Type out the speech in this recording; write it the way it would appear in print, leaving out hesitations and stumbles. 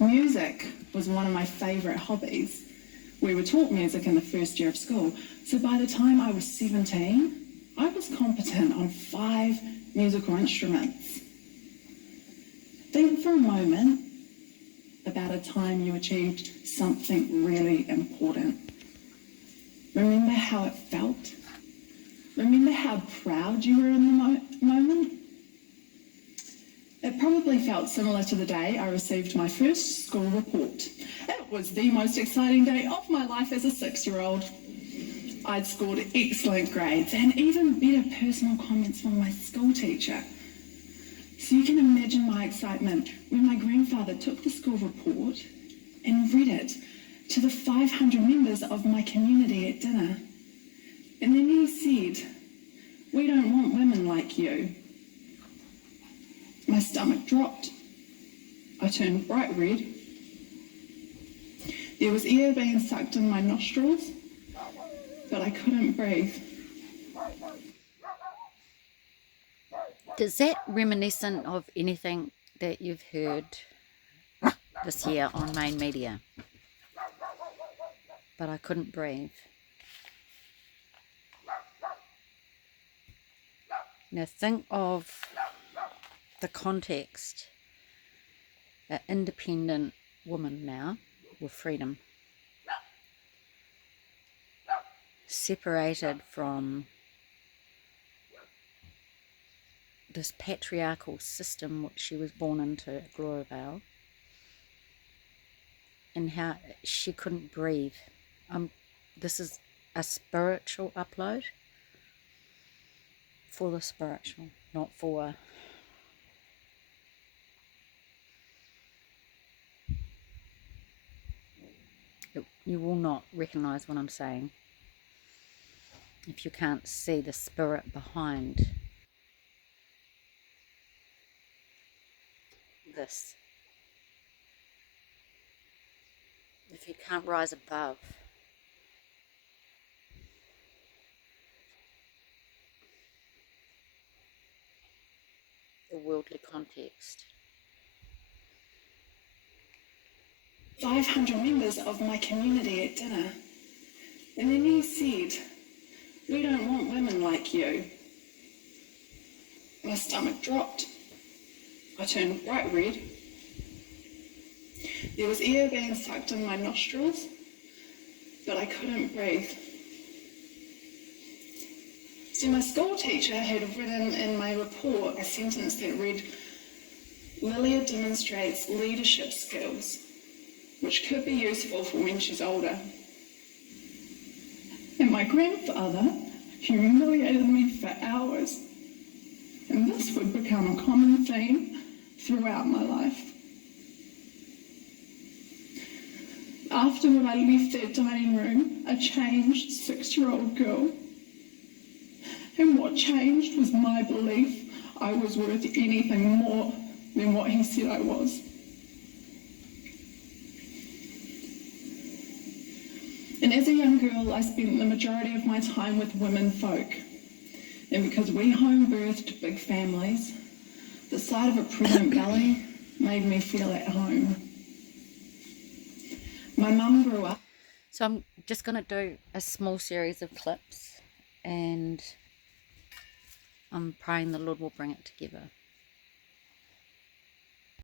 Music was one of my favourite hobbies. We were taught music in the first year of school, so by the time I was 17, I was competent on 5 musical instruments. Think for a moment about a time you achieved something really important. Remember how it felt? Remember how proud you were in the moment? It probably felt similar to the day I received my first school report. It was the most exciting day of my life as a 6-year-old. I'd scored excellent grades and even better personal comments from my school teacher. So you can imagine my excitement when my grandfather took the school report and read it to the 500 members of my community at dinner. And then he said, "We don't want women like you." My stomach dropped. I turned bright red. There was air being sucked in my nostrils, but I couldn't breathe. Is that reminiscent of anything that you've heard this year on main media? But I couldn't breathe. Now think of the context. An independent woman now with freedom, separated from this patriarchal system which she was born into at Glorivale, and how she couldn't breathe. This is a spiritual upload for the spiritual, not for you will not recognize what I'm saying if you can't see the spirit behind this. If you can't rise above the worldly context. 500 members of my community at dinner. And then he said, "We don't want women like you." My stomach dropped. I turned bright red. There was air being sucked in my nostrils, but I couldn't breathe. So my school teacher had written in my report a sentence that read, "Lilia demonstrates leadership skills, which could be useful for when she's older." And my grandfather humiliated me for hours, and this would become a common theme throughout my life. Afterward, I left that dining room a changed 6-year-old girl, and what changed was my belief I was worth anything more than what he said I was. And as a young girl, I spent the majority of my time with women folk. And because we home birthed big families, the sight of a pregnant belly made me feel at home. My mum grew up. So I'm just going to do a small series of clips, and I'm praying the Lord will bring it together.